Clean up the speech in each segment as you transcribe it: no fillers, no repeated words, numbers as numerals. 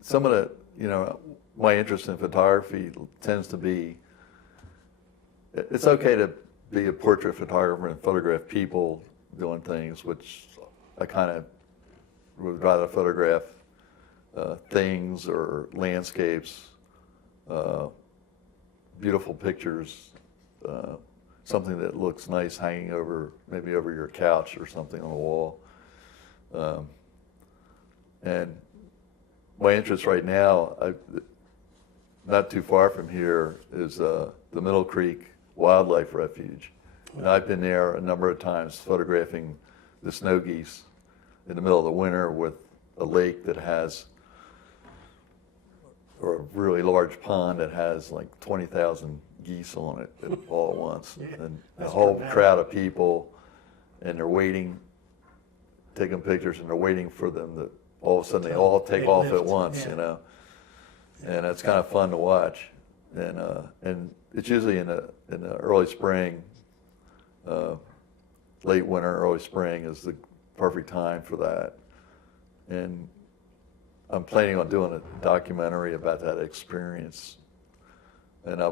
some of the, my interest in photography tends to be, it's okay to be a portrait photographer and photograph people doing things, which I kind of would rather photograph things or landscapes, beautiful pictures, something that looks nice hanging maybe over your couch or something on the wall. And my interest right now, not too far from here, is the Middle Creek Wildlife Refuge. And I've been there a number of times photographing the snow geese in the middle of the winter with a lake that has, or a really large pond that has like 20,000 geese on it all at once. Yeah, and a whole crowd of people, and they're waiting, taking pictures, and they're waiting for them to, all of a sudden they all take off at once, yeah. And it's kind of fun to watch. And it's usually in the early spring, late winter, early spring is the perfect time for that. And I'm planning on doing a documentary about that experience. And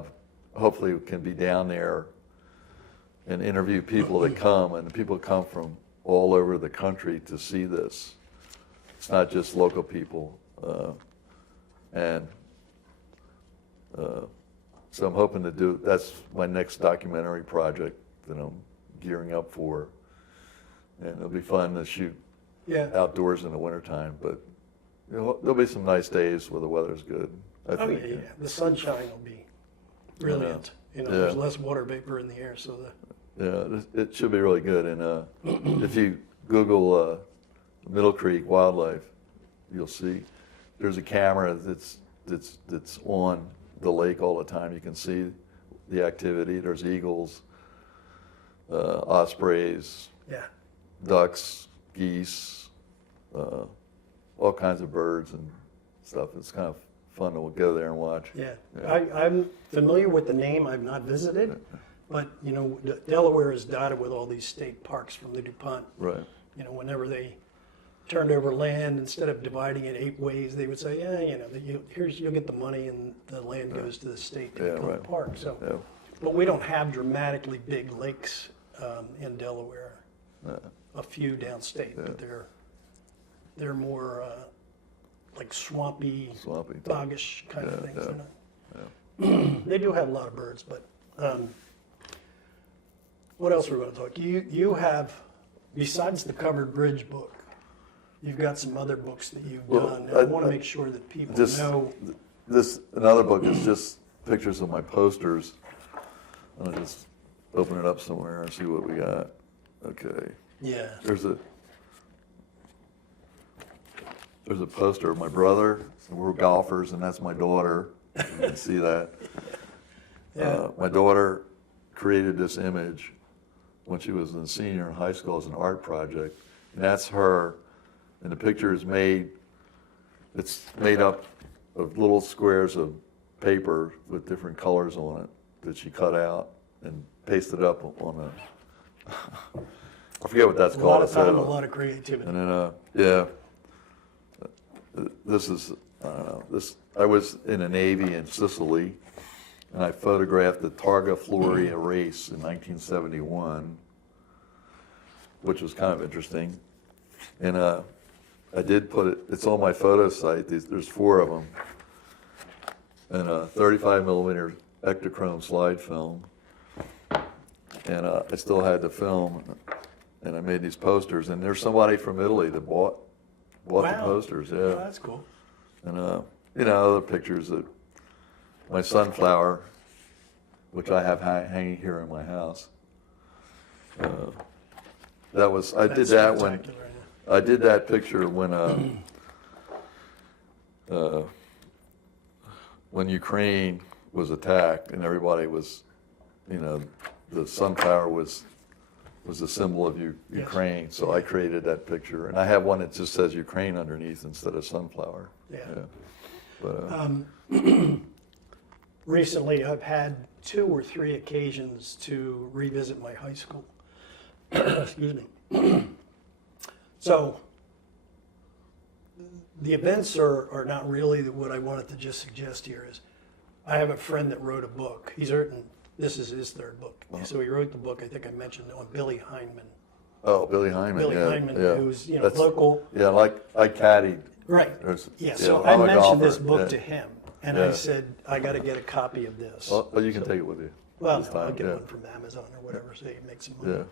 hopefully can be down there and interview people that come, and people come from all over the country to see this. It's not just local people. So I'm hoping to do, that's my next documentary project that I'm gearing up for. And it'll be fun to shoot outdoors in the wintertime, but there'll be some nice days where the weather's good. I think. Yeah. The sunshine will be brilliant. There's less water vapor in the air, so it should be really good. And if you Google Middle Creek Wildlife, you'll see there's a camera that's on the lake all the time. You can see the activity. There's eagles, ospreys, ducks, geese, all kinds of birds and stuff. It's kind of fun to go there and watch. Yeah. I'm familiar with the name. I've not visited, but Delaware is dotted with all these state parks from the DuPont. Right. Whenever they turned over land, instead of dividing it 8 ways, they would say, you'll get the money and the land goes to the state to become a park. So, but we don't have dramatically big lakes in Delaware. A few downstate, but they're more like swampy, boggish kind of things. They do have a lot of birds, but what else we're going to talk? You have, besides the Covered Bridge book, you've got some other books that you've done. And I want to make sure that people know. Another book is just pictures of my posters. I'll just open it up somewhere and see what we got. Okay. Yeah. There's a poster of my brother. So we're golfers, and that's my daughter. You can see that. My daughter created this image when she was a senior in high school as an art project, and that's her. And the picture is it's made up of little squares of paper with different colors on it that she cut out and pasted up on I forget what that's called. A lot of time, a lot of creativity. And then, this is, I don't know, I was in the Navy in Sicily, and I photographed the Targa Floria race in 1971, which was kind of interesting. And I did put it's on my photo site. There's 4 of them, and a 35 millimeter Ektachrome slide film. And I still had the film, and I made these posters. And there's somebody from Italy that bought the posters. Yeah, oh, that's cool. And other pictures of my sunflower, which I have hanging here in my house. I did that picture when Ukraine was attacked, and everybody was, the sunflower was a symbol of Ukraine. So I created that picture, and I have one that just says Ukraine underneath instead of sunflower. Yeah. But recently, I've had 2 or 3 occasions to revisit my high school. Excuse me. So the events are not really what I wanted to just suggest here is, I have a friend that wrote a book. He's written, this is his third book. So he wrote the book, I think I mentioned, on Billy Hindman. Oh, Billy Hindman. Billy yeah, Hindman, yeah. who's, you know, That's- local. Yeah, like I caddied. Right. Yeah, So I'm I a mentioned golfer, this book yeah. to him, and Yeah. I said, I got to get a copy of this. Well, you can take it with you. Well, this no, I'll time, get yeah. one from Amazon or whatever, so you make some money. Yeah.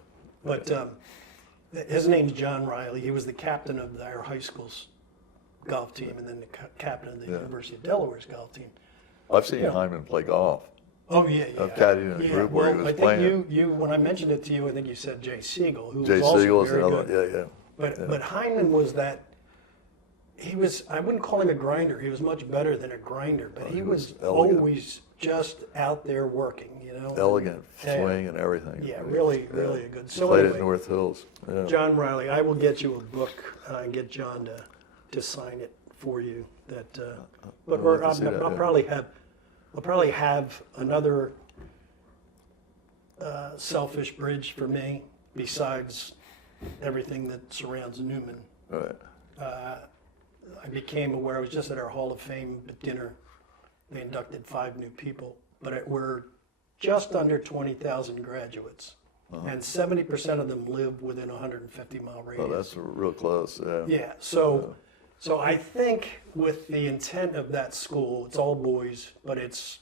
But his name's John Riley. He was the captain of our high school's golf team, and then the captain of the University of Delaware's golf team. I've seen Hyman play golf. Oh yeah, yeah. I've caddied in a group where he was I think playing. you when I mentioned it to you, I think you said Jay Siegel, who Jay was also Siegel is very another good. one. Yeah, yeah. But Hyman was that. He was. I wouldn't call him a grinder. He was much better than a grinder, but he was elegant. always just out there working. You know. Elegant Yeah. swing and everything. Yeah, really a good. So Played anyway, at North Hills. Yeah. John Riley, I will get you a book and get John to sign it for you. That, but I'd like to see that, I'll yeah. probably have another selfish bridge for me besides everything that surrounds Newman. Right. I became aware. I was just at our Hall of Fame dinner. They inducted 5 new people, but we're just under 20,000 graduates, and 70% of them live within a 150-mile radius. Oh, that's real close. Yeah. Yeah, so I think with the intent of that school, it's all boys, but it's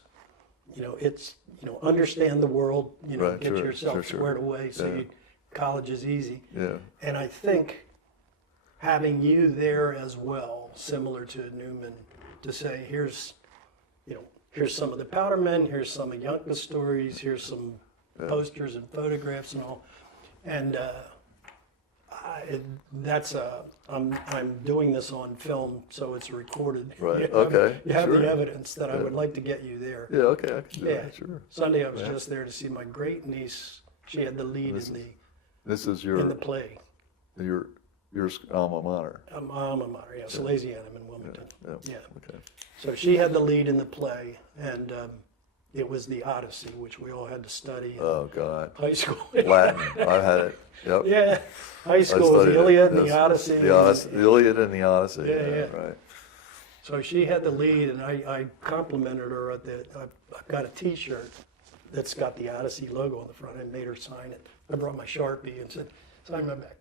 understand the world, Right, get sure, yourself sure, sure. squared away, so Yeah. college is easy. Yeah. And I think having you there as well, similar to Newman, to say, here's some of the Powdermen, here's some of Young's stories, here's some posters and photographs and all, and I'm doing this on film, so it's recorded. Right, You have- okay, You have sure. the evidence that I would like to get you there. Yeah. Okay. I can do Yeah. that. Sure. Sunday I was just there to see my great niece. She had the lead This is in the play. your alma mater. Alma mater, yeah, Salesianum in Wilmington. Yeah. Yeah. Okay. So she had the lead in the play, and it was the Odyssey, which we all had to study in Oh God. high school. Latin. I've had it. Yep. Yeah, high I school was studied the Iliad it. and the Yes. Odyssey. The Odyssey. The Iliad and the Odyssey. Yeah, yeah. Right. So she had the lead, and I complimented her at that. I've got a T-shirt that's got the Odyssey logo on the front. I made her sign it. I brought my Sharpie and said, "Sign my back."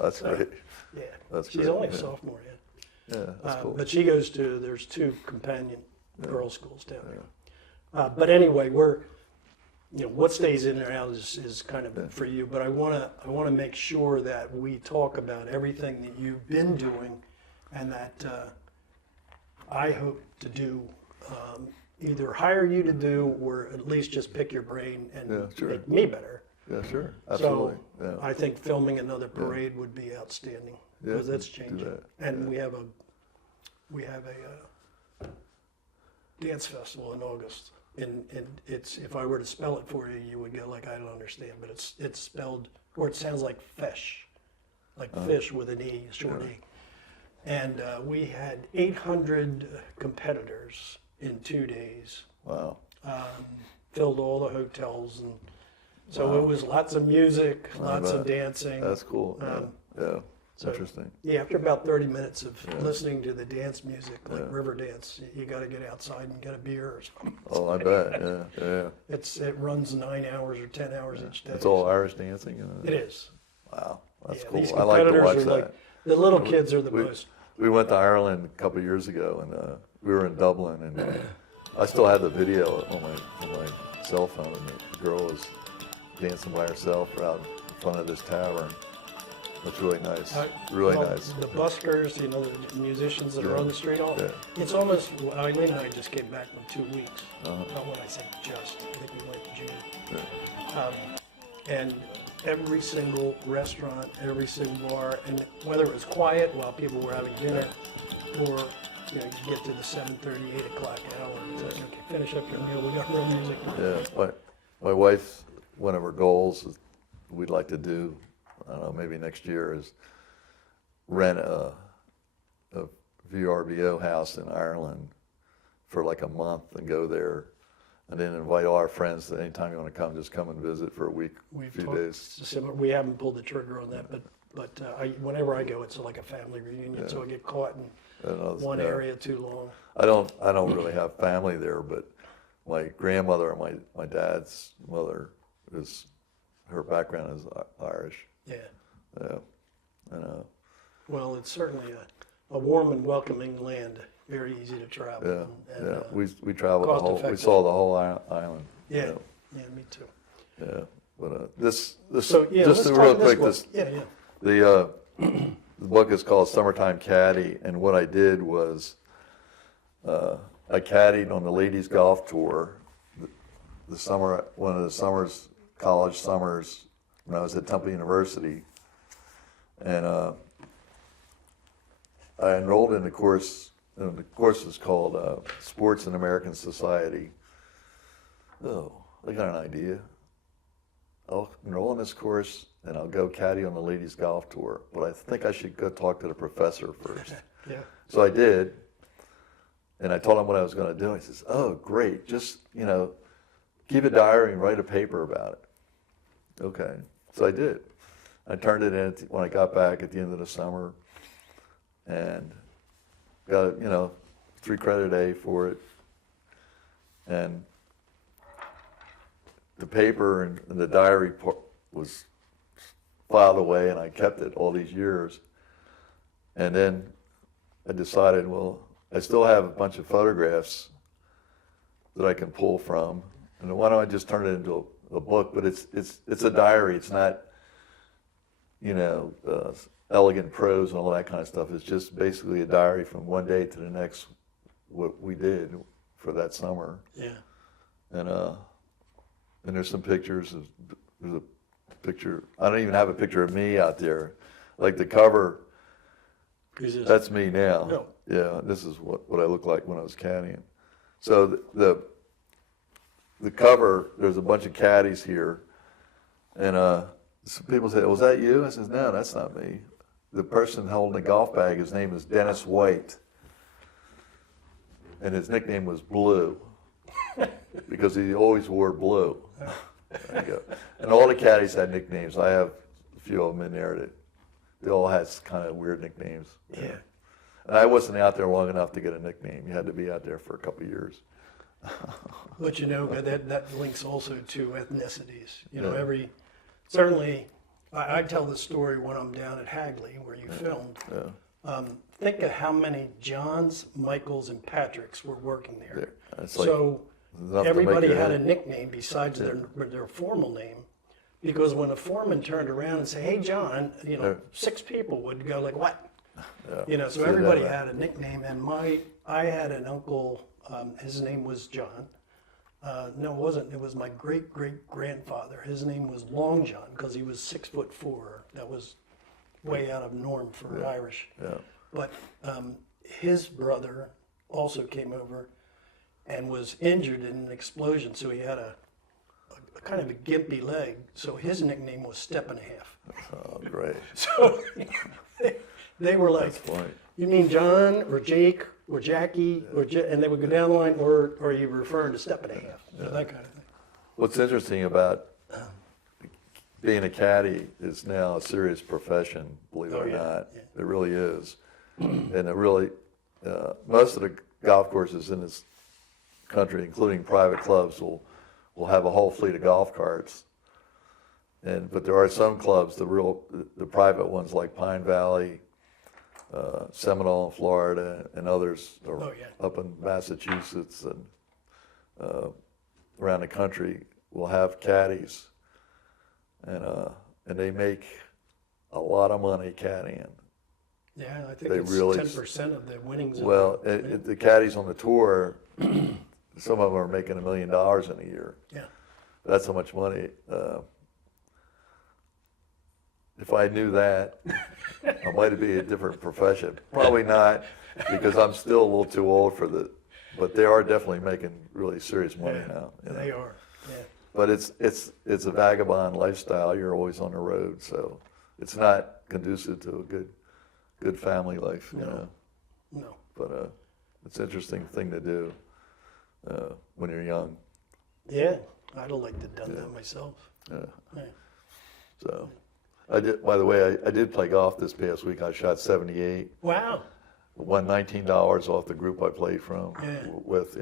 That's great. Yeah, That's she's great, only a yeah. sophomore yet. Yeah. That's cool. But she goes to, there's 2 companion girls' schools down there. But anyway, what stays in there out is kind of for you. But I want to make sure that we talk about everything that you've been doing, and that I hope to do. Either hire you to do, or at least just pick your brain and Yeah, sure. make me better. Yeah. Sure. Absolutely. So Yeah. I think filming another parade would be outstanding, Yeah, because that's do changing. that. And we have a dance festival in August, and it's, if I were to spell it for you, you would go like, I don't understand, but it's spelled, or it sounds like fish, like fish with an E, short E. And we had 800 competitors in 2 days. Wow. Filled all the hotels, and so it was lots of music, I lots of bet. dancing. That's cool. Yeah. Yeah. so- Interesting. Yeah, after about 30 minutes of listening to the dance music, like river dance, you got to get outside and get a beer or something. Oh, I bet. Yeah. Yeah. It runs 9 hours or 10 hours each day. It's all Irish dancing. It is. Wow. That's Yeah, cool. these I like to competitors watch are that. like, the little kids are the most. We went to Ireland a couple of years ago, and we were in Dublin, and I still have the video on my cell phone, and the girl was dancing by herself out in front of this tavern. It's really nice. Really Well, nice. The buskers, the musicians that are on the street, it's almost, Eileen and I just came back from 2 weeks. Not when I say just, I think we went in June. And every single restaurant, every single bar, and whether it was quiet while people were having dinner, or you get to the 7:30, 8 o'clock hour, and it's like, okay, finish up your meal, we got real music. Yeah. My wife's, one of her goals is we'd like to do, I don't know, maybe next year, is rent a VRBO house in Ireland for like a month and go there, and then invite all our friends that anytime you want to come, just come and visit for a week, We've few talked days. similar. We haven't pulled the trigger on that, but But whenever I go, it's like a family reunion, so I get caught in one area too long. I don't really have family there, but my grandmother and my dad's mother her background is Irish. Yeah. Yeah. And, well, it's certainly a warm and welcoming land. Very easy to travel. Yeah. Yeah. We traveled we saw the whole island. Yeah. Yeah, me too. Yeah. But this so, yeah, just real quick, the book is called Summertime Caddy, and what I did was I caddied on the ladies golf tour the summer, one of the summers, college summers, when I was at Temple University, and I enrolled in the course, and the course is called Sports in American Society. Oh, I got an idea. I'll enroll in this course and I'll go caddy on the ladies golf tour, but I think I should go talk to the professor first. Yeah. So I did, and I told him what I was going to do. He says, "Oh, great, just, keep a diary and write a paper about it." Okay, so I did. I turned it in when I got back at the end of the summer, and got a 3 credit A for it, and the paper and the diary was filed away, and I kept it all these years. And then I decided, well, I still have a bunch of photographs that I can pull from, and why don't I just turn it into a book? But it's a diary. It's not, elegant prose and all that kind of stuff. It's just basically a diary from one day to the next, what we did for that summer. Yeah. And there's some pictures. There's a picture. I don't even have a picture of me out there. Like the cover, that's me now. No. Yeah, this is what I looked like when I was caddying. So the cover, there's a bunch of caddies here, and some people say, "Was that you?" I says, "No, that's not me." The person holding the golf bag, his name is Dennis White, and his nickname was Blue because he always wore blue. There you go. And all the caddies had nicknames. I have a few of them in there that they all had kind of weird nicknames. Yeah. And I wasn't out there long enough to get a nickname. You had to be out there for a couple of years. But that links also to ethnicities. Certainly, I tell the story when I'm down at Hagley, where you filmed. Yeah. Think of how many Johns, Michaels, and Patricks were working there. So everybody had a nickname besides their formal name, because when a foreman turned around and said, "Hey, John," 6 people would go like, "What?" Yeah. So everybody had a nickname, and I had an uncle. His name was John. No, it wasn't. It was my great-great-grandfather. His name was Long John because he was 6'4". That was way out of norm for Irish. Yeah. But his brother also came over and was injured in an explosion, so he had a kind of a gimpy leg. So his nickname was Step and a Half. Oh, great. So they were like, "You mean John or Jake or Jackie and they would go down the line, or are you referring to Step and a Half?" That kind of thing. What's interesting about being a caddy is now a serious profession, believe it or not. Yeah. It really is. And it really, most of the golf courses in this country, including private clubs, will have a whole fleet of golf carts. But there are some clubs, the private ones like Pine Valley, Seminole in Florida, and others are up in Massachusetts and around the country will have caddies, and they make a lot of money caddying. Yeah, I think it's 10% of the winnings. Well, the caddies on the tour, some of them are making $1 million in a year. Yeah, that's how much money. If I knew that, I might be a different profession. Probably not, because I'm still a little too old for but they are definitely making really serious money now. They are, yeah. But it's a vagabond lifestyle. You're always on the road, so it's not conducive to a good family life. No. But it's an interesting thing to do when you're young. Yeah, I'd have liked to have done that myself. Yeah. Yeah. So, I did. By the way, I did play golf this past week. I shot 78. Wow. Won $19 off the group I played from. Yeah. With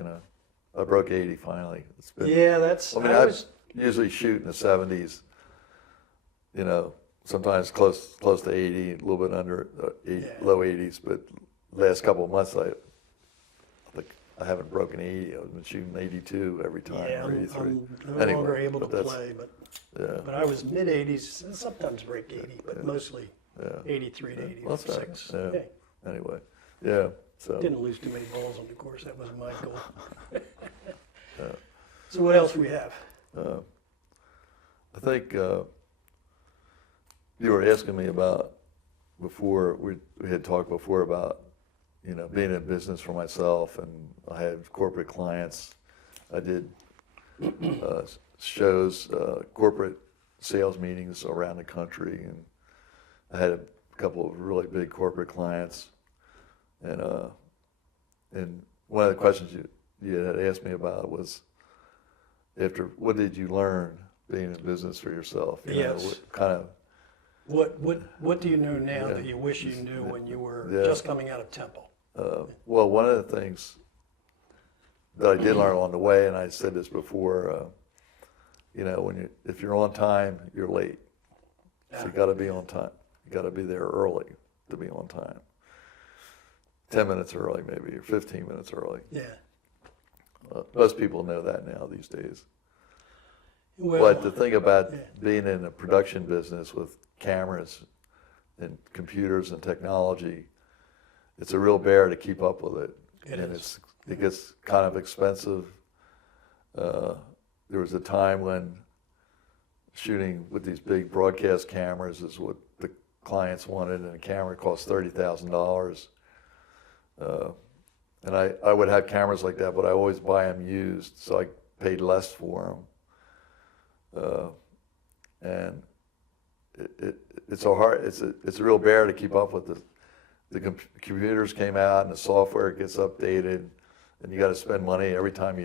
I broke 80 finally. It's been, Yeah, that's. I mean, I usually shoot in the 70s. Sometimes close to 80, a little bit under 80, Yeah. low 80s. But last couple of months, I think I haven't broken 80. I've been shooting 82 every time. Yeah, or 83. I'm no longer able to that's- play, but Yeah. I was mid 80s, and sometimes break 80, but mostly 83 to 86. Well, Yeah. Anyway, yeah. So Didn't lose too many balls on the course. That was my goal. So what else we have? I think you were asking me about before we had talked before about being in business for myself, and I had corporate clients. I did shows, corporate sales meetings around the country, and I had a couple of really big corporate clients. And one of the questions you had asked me about was, what did you learn being in business for yourself? Yes. What kind of What do you know now Yeah. that you wish you knew when you were Yeah. just coming out of Temple? Well, one of the things that I did learn along the way, and I said this before, if you're on time, you're late. So you got to be on time. You got to be there early to be on time. 10 minutes early, maybe, or 15 minutes early. Yeah. Most people know that now these days. Well, But the thing about yeah. being in a production business with cameras and computers and technology, it's a real bear to keep up with it. It and is. it gets kind of expensive. There was a time when shooting with these big broadcast cameras is what the clients wanted, and a camera cost $30,000. And I would have cameras like that, but I always buy them used, so I paid less for them. And it's so hard. It's a real bear to keep up with. The computers came out and the software gets updated, and you got to spend money every time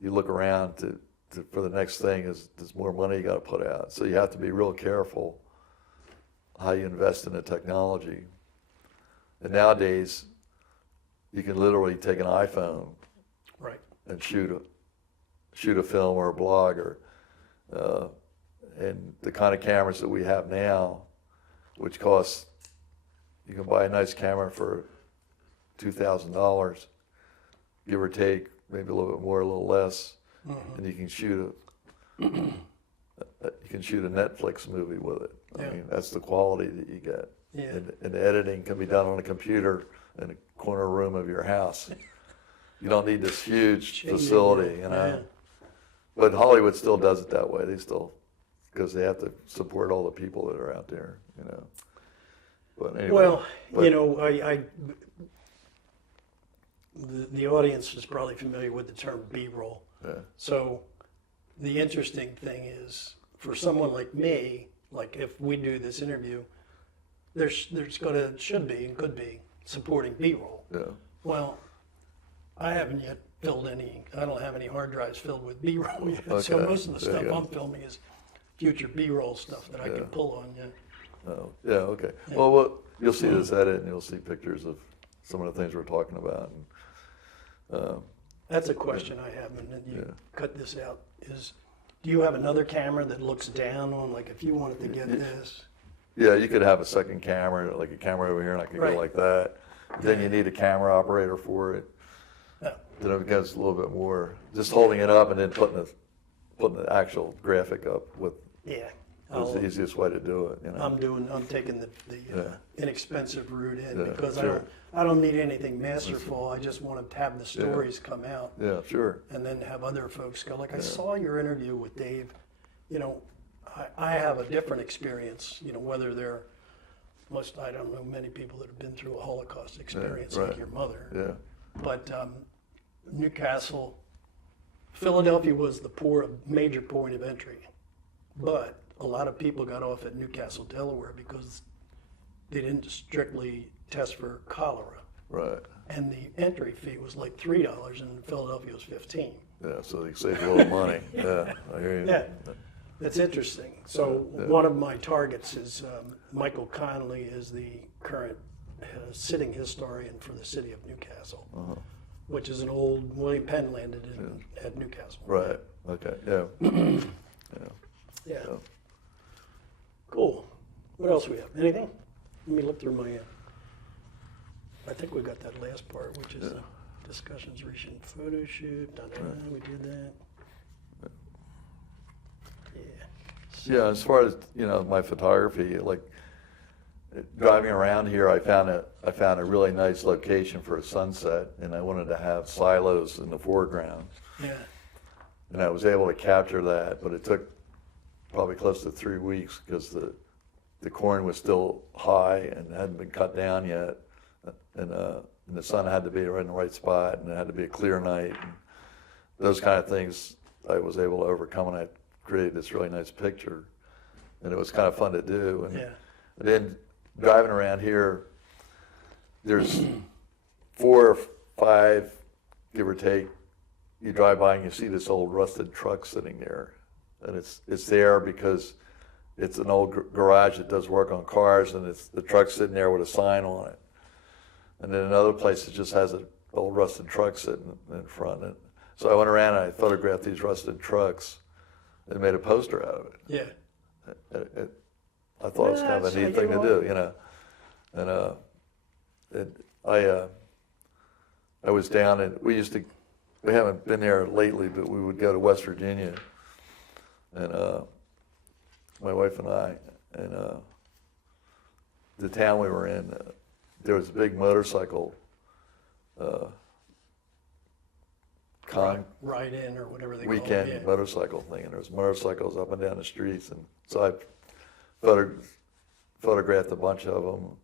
you look around for the next thing. There's more money you got to put out. So you have to be real careful how you invest in the technology. And nowadays, you can literally take an iPhone Right. and shoot a film or a blog, and the kind of cameras that we have now, which cost, you can buy a nice camera for $2,000, give or take, maybe a little bit more, a little less, and you can shoot a Netflix movie with it. I Yeah. mean, that's the quality that you get. Yeah. And the editing can be done on a computer in a corner room of your house. You don't need this huge facility, Yeah. But Hollywood still does it that way. Because they have to support all the people that are out there, But anyway. Well, but- the audience is probably familiar with the term B-roll. Yeah. So the interesting thing is, for someone like me, like if we do this interview, there's should be and could be supporting B-roll. Yeah. Well, I haven't yet filled any. I don't have any hard drives filled with B-roll yet. So Okay. most of the There stuff you go. I'm filming is future B-roll stuff that I Yeah. can pull on. Yeah. Oh, yeah, okay. Well, you'll see this edit, and you'll see pictures of some of the things we're talking about. And, That's a question I have, and then you Yeah. cut this out. Do you have another camera that looks down on, like if you wanted to get this? yeah, you could have a second camera, like a camera over here, and I could Right. go like that. Then you need a camera operator for it. No. Then it becomes a little bit more, just holding it up and then putting the actual graphic up Yeah. is the easiest way to do it, I'm taking the Yeah. inexpensive route in Yeah, because sure. I don't need anything masterful. I just want to have the stories come out Yeah, sure. and then have other folks go, like I saw your interview with Dave. I have a different experience, whether they're I don't know many people that have been through a Holocaust experience right. like your mother. Yeah. But Newcastle, Philadelphia was the major point of entry. But a lot of people got off at Newcastle, Delaware because they didn't strictly test for cholera. Right. And the entry fee was like $3 and in Philadelphia was $15. Yeah, so they save a little money. Yeah, I hear you. Yeah. That's interesting. So one of my targets is Michael Connolly is the current sitting historian for the city of Newcastle, which is an old William Penn landed at Newcastle. Right. Okay. Yeah. Yeah. Cool. What else we have? Anything? Let me look through my. I think we got that last part, which is discussions recent photo shoot. We did that. Yeah. Yeah. As far as my photography, like driving around here, I found a really nice location for a sunset, and I wanted to have silos in the foreground. Yeah. And I was able to capture that, but it took probably close to 3 weeks because the corn was still high and hadn't been cut down yet, and the sun had to be right in the right spot, and it had to be a clear night. And those kind of things I was able to overcome, and I created this really nice picture, and it was kind of fun to do. And then driving around here, there's 4 or 5, give or take. You drive by and you see this old rusted truck sitting there, and it's there because it's an old garage that does work on cars, and the truck's sitting there with a sign on it. And then another place that just has an old rusted truck sitting in front. And so I went around and I photographed these rusted trucks and made a poster out of it. Yeah. I thought it was kind of a neat thing to do, And I was down, and we haven't been there lately, but we would go to West Virginia, and my wife and I, and the town we were in, there was a big motorcycle ride in or whatever they call weekend it. motorcycle thing, and there was motorcycles up and down the streets, and so I photographed a bunch of them,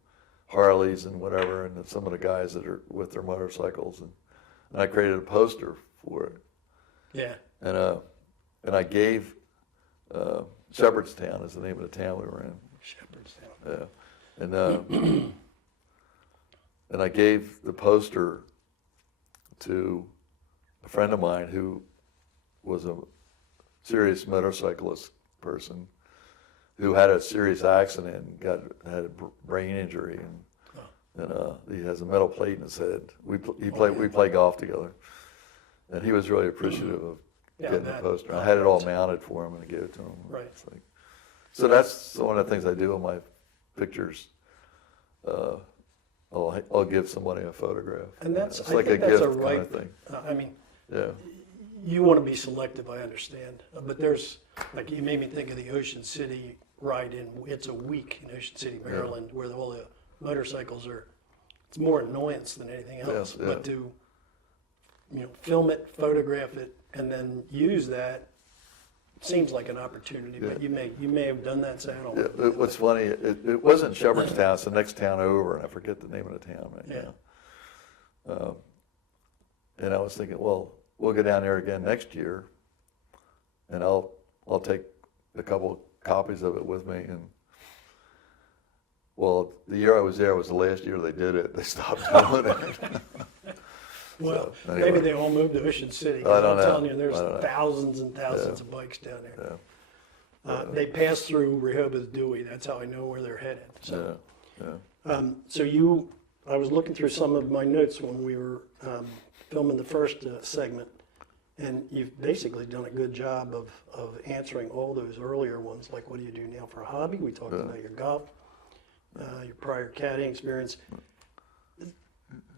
Harleys and whatever, and some of the guys that are with their motorcycles, and I created a poster for it. Yeah. And I gave Shepherdstown is the name of the town we were in. Shepherdstown. Yeah. And I gave the poster to a friend of mine who was a serious motorcyclist person who had a serious accident and had a brain injury, and he has a metal plate in his head. We play golf together, and he was really appreciative of getting the poster. I had it all mounted for him and I gave it to him. Right. So that's one of the things I do with my pictures. I'll give somebody a photograph. And that's it's like I think a that's gift a right. kind of thing. I mean, Yeah. you want to be selective, I understand, but there's like you made me think of the Ocean City ride in. It's a week in Ocean City, Maryland, where all the motorcycles are. It's more annoyance than anything else. Yeah. But to film it, photograph it, and then use that seems like an opportunity. But you may have done that. So I don't know. What's funny, it wasn't Shepherdstown, it's the next town over, and I forget the name of the town right now. And I was thinking, well, we'll go down there again next year, and I'll take a couple copies of it with me. And well, the year I was there was the last year they did it. They stopped doing it. Well, So, anyway. maybe they all moved to Ocean City. I don't I'm know. telling you, there's I don't know. thousands and thousands of bikes down there. Yeah. They pass through Rehoboth Dewey. That's how I know where they're headed. So, Yeah. I was looking through some of my notes when we were filming the first segment, and you've basically done a good job of answering all those earlier ones, like what do you do now for a hobby? We talked about your golf, your prior caddying experience.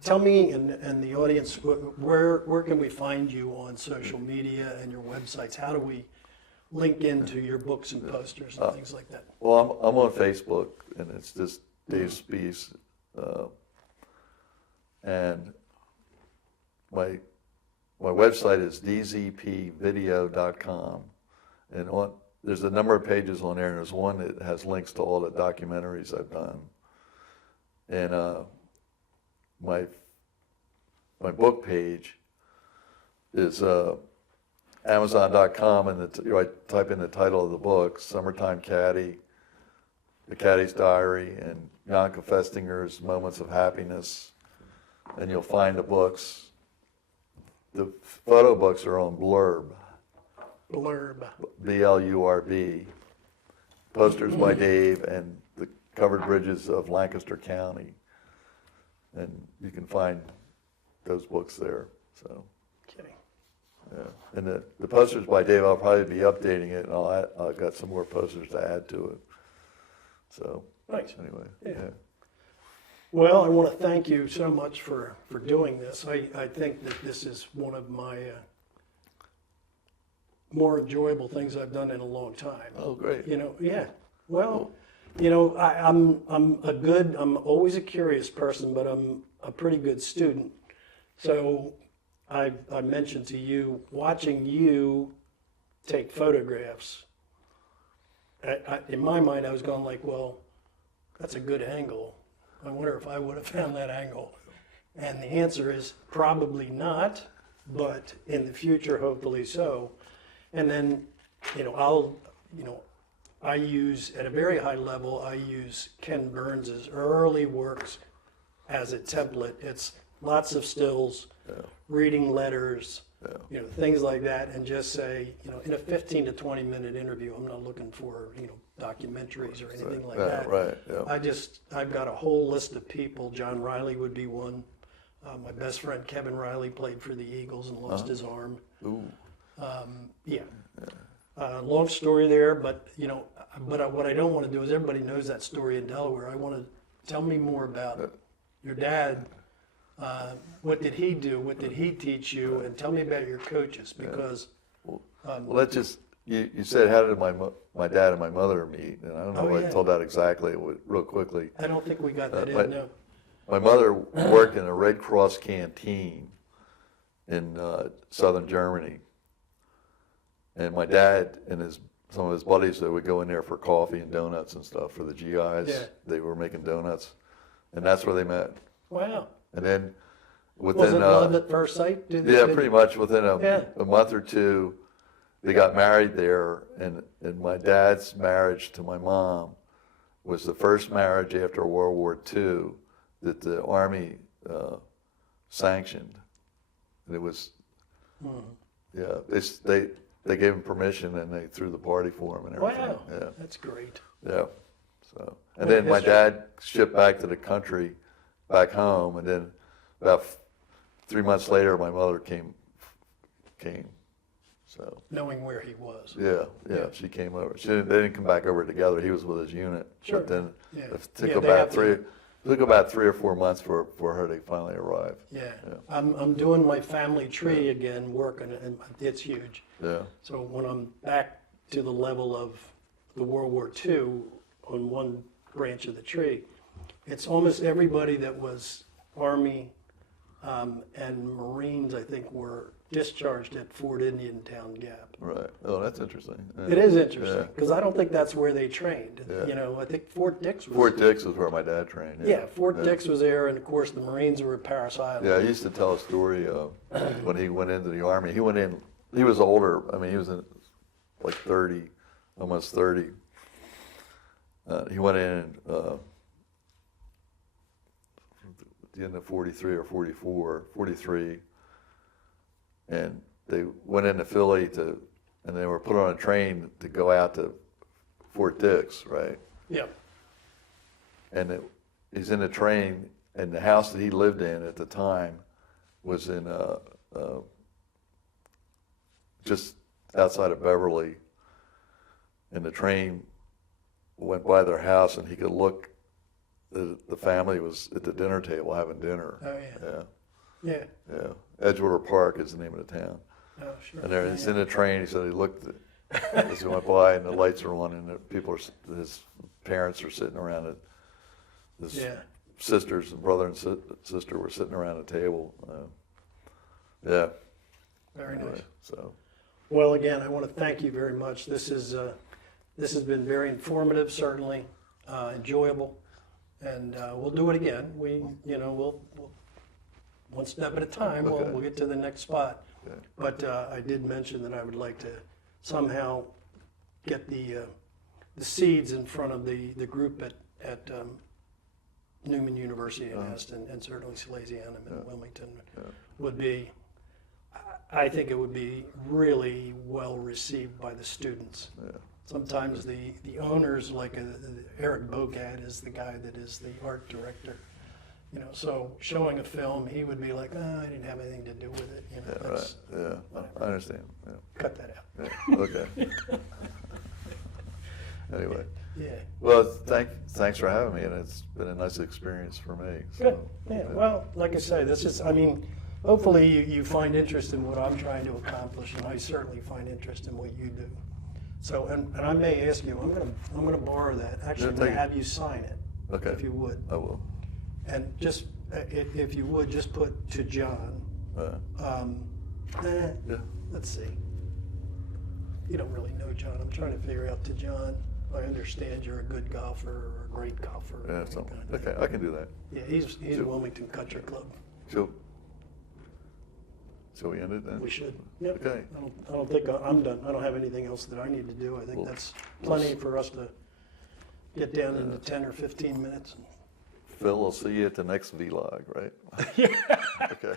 Tell me and the audience, where can we find you on social media and your websites? How do we link into your books and posters and things like that? Well, I'm on Facebook, and it's just Dave Speace, and my website is dzpvideo.com, and there's a number of pages on there, and there's one that has links to all the documentaries I've done, and my book page is Amazon.com, and I type in the title of the book, Summertime Caddy, The Caddy's Diary, and Janka Festinger's Moments of Happiness, and you'll find the books. The photo books are on Blurb, Blurb. BLURB. Posters by Dave and the covered bridges of Lancaster County. And you can find those books there, so. Kidding. Yeah, and the posters by Dave, I'll probably be updating it, and I've got some more posters to add to it. So, Nice. anyway, Yeah. yeah. Well, I want to thank you so much for doing this. I think that this is one of my more enjoyable things I've done in a long time. Oh, great. You know, yeah. Well, you know, I'm always a curious person, but I'm a pretty good student. So I mentioned to you, watching you take photographs, in my mind, I was going like, well, that's a good angle. I wonder if I would have found that angle. And the answer is probably not, but in the future, hopefully so. And then, I use, at a very high level, I use Ken Burns's early works as a template. It's lots of stills, reading letters, things like that, and just say, in a 15 to 20 minute interview, I'm not looking for, documentaries or anything like that. Right, yeah. I've got a whole list of people. John Riley would be one. My best friend Kevin Riley played for the Eagles and lost his arm. Ooh. Long story there, but what I don't want to do is everybody knows that story in Delaware. I want to tell me more about your dad. What did he do? What did he teach you? And tell me about your coaches, because. Well, let's just. You said, how did my dad and my mother meet? And I don't know if I told that exactly, real quickly. I don't think we got that no. My mother worked in a Red Cross canteen in southern Germany. And my dad and some of his buddies, they would go in there for coffee and donuts and stuff for the GIs. Yeah. They were making donuts. And that's where they met. Wow. And then Was within... it love at first sight? Pretty much within a month or two, they got married there, and my dad's marriage to my mom was the first marriage after World War II that the Army sanctioned. And it was, they gave him permission, and they threw the party for him and everything. Wow, Yeah, that's great. yeah. So, and then my dad shipped back to the country, back home, and then about 3 months later, my mother came. So Knowing where he was. yeah, she came over. They didn't come back over together. He was with his unit. Sure. But then it took they about 3 or 4 months for her to finally arrive. Yeah. I'm doing my family tree again, working, and it's huge. Yeah. So when I'm back to the level of the World War II on one branch of the tree, it's almost everybody that was Army and Marines, I think, were discharged at Fort Indiantown Gap. Right. Oh, that's interesting. Yeah. It is interesting, because I don't think that's where they trained. Yeah. I think Fort Dix was. Fort Dix was where my dad trained. Yeah, Fort Dix was there, and of course the Marines were at Paris Island. Yeah, he used to tell a story when he went into the Army. He went in, he was older. I mean, he was in like 30, almost 30. He went in at the end of 43 or 44, 43. And they went into Philly and they were put on a train to go out to Fort Dix, right? Yeah. And he's in the train, and the house that he lived in at the time was in just outside of Beverly. And the train went by their house, and he could look. The family was at the dinner table having dinner. Oh yeah. Yeah. Yeah. Yeah, Edgewater Park is the name of the town. Oh sure. And he's in the train. He said he looked as he went by, and the lights are on, and his parents are sitting around it. His sisters and brother and sister were sitting around the table. Yeah. Very nice. So. Well, again, I want to thank you very much. This has been very informative, certainly enjoyable, and we'll do it again. We'll one step at a time. Okay. We'll get to the next spot. Okay. But I did mention that I would like to somehow get the seeds in front of the group at Newman University in Eston, and certainly Salesianum in Wilmington would be. I think it would be really well received by the students. Yeah. Sometimes the owners, like Eric Bogat is the guy that is the art director. You know, so showing a film, he would be like, I didn't have anything to do with it. You know, Yeah, right. Yeah, I understand. Yeah. cut that out. Yeah. Okay. Anyway, Yeah. well, thanks for having me, and it's been a nice experience for me. So, Good. Yeah. Well, like I say, this is, I mean, hopefully you find interest in what I'm trying to accomplish, and I certainly find interest in what you do. So, and I may ask you, I'm gonna borrow that. Actually, I'm gonna take it. have you sign it. Okay. If you would. I will. And just, if you would, just put to John. Yeah. Let's see. You don't really know John. I'm trying to figure out to John. I understand you're a good golfer or a great golfer. Yeah, that something. kind of thing. Okay, I can do that. Yeah, he's Sure. Wilmington Country Club. Shall we end it then? We should. Yep. Okay. I don't think I'm done. I don't have anything else that I need to do. I think Well, that's plenty for us to get down into 10 or 15 minutes. Phil, I'll see you at the next vlog, right? Yeah. Okay.